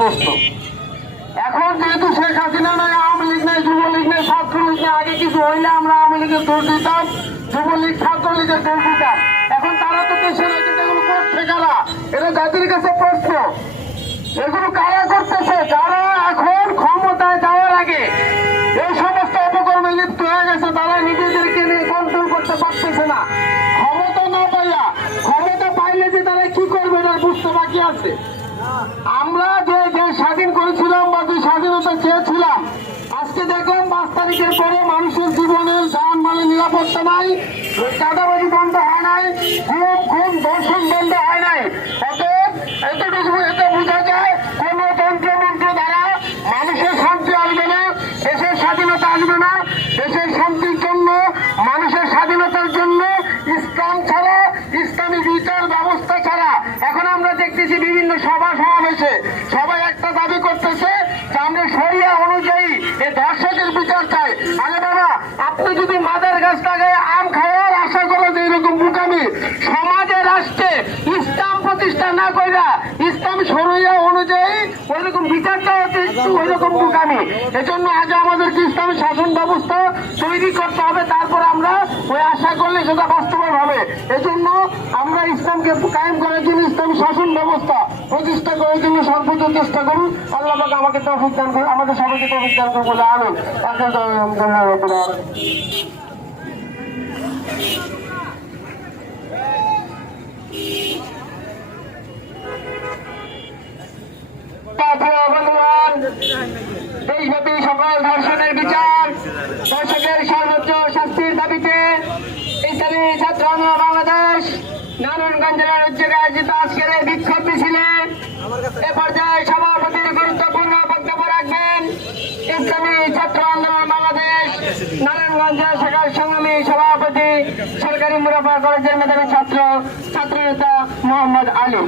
প্রশ্ন এখন যেহেতু শেখ হাসিনা নয়, আওয়ামী লীগ নেই, যুবলীগ নেই, ছাত্রলীগ নেই, আগে কিছু হইলে আমরা আওয়ামী লীগের দোষ দিতাম, যুবলীগ ছাত্রলীগের দোষ দিতাম। এখন তারা তো দেশে নয়, কিন্তু এগুলো করছে কারা? এটা জাতির কাছে প্রশ্ন। এগুলো কারা করতেছে? যারা এখন ক্ষমতায় যাওয়ার আগে এই সমস্ত অপকর্মে লিপ্ত হয়ে গেছে, তারা নিজেদেরকে নিয়ে কন্ট্রোল করতে পারতেছে না। ক্ষমতা না পাইয়া, ক্ষমতা পাইলে যে তারা কি করবে এটা বুঝতে বাকি আছে। আমরা যে স্বাধীন করেছিলাম বা যে স্বাধীনতা চেয়েছিলাম, আজকে দেখলাম 5 তারিখের পরে মানুষের জীবনের জানমালের নিরাপত্তা নাই, চাঁদাবাজি বন্ধ হয় নাই, খুন ধর্ষণ বন্ধ হয় নাই। অতএব এতটুকু এটা বোঝা যায়, কোন তন্ত্রমন্ত্র দ্বারা মানুষের শান্তি আসবে না, দেশের স্বাধীনতা আসবে না। দেশের শান্তির জন্য, মানুষের স্বাধীনতার জন্য ইসলাম ছাড়া, ইসলামী বিচার ব্যবস্থা ছাড়া এখন আমরা দেখতেছি বিভিন্ন সভা সমাবেশে সবাই একটা দাবি করতেছে যে আমরা শরিয়া অনুযায়ী এই ধর্ষকের বিচার চাই। আরে বাবা, আপনি যদি মাদার গাছ লাগায় আম খাওয়ার আশা করো যে এরকম বোকামি, সমাজে রাষ্ট্রে ইসলাম প্রতিষ্ঠা না কইরা ইসলাম শরিয়া অনুযায়ী ওইরকম বিচারটা হচ্ছে একটু ওইরকম বোকামি। এজন্য আগে আমাদেরকে ইসলামী শাসন ব্যবস্থা তৈরি করতে হবে, তারপর আমরা ওই আশা করলে সেটা বাস্তবায়ন হবে। এজন্য আমরা ইসলামকে কায়েম করার জন্য, ইসলামী শাসন ব্যবস্থা প্রতিষ্ঠা করার জন্য সর্বোচ্চ চেষ্টা করুন। আল্লাহ পাক আমাকে তৌফিক দান করুন, আমাদের সবাইকে তৌফিক দান করুন। আমিন। দেশব্যাপী সকল ধর্ষণের বিচার, ধর্ষকের সর্বোচ্চ শাস্তির দাবিতে ইসলামী ছাত্র আন্দোলন বাংলাদেশ নারায়ণগঞ্জ জেলার উদ্যোগে আয়োজিত আজকের এই বিক্ষোভ মিছিলে এ পর্যায়ে সভাপতির গুরুত্বপূর্ণ বক্তব্য রাখবেন ইসলামী ছাত্র আন্দোলন বাংলাদেশ নারায়ণগঞ্জ শাখার সংগ্রামী সভাপতি, সরকারি মুরাফা কলেজের মেধাবী ছাত্রনেতা মোহাম্মদ আলী।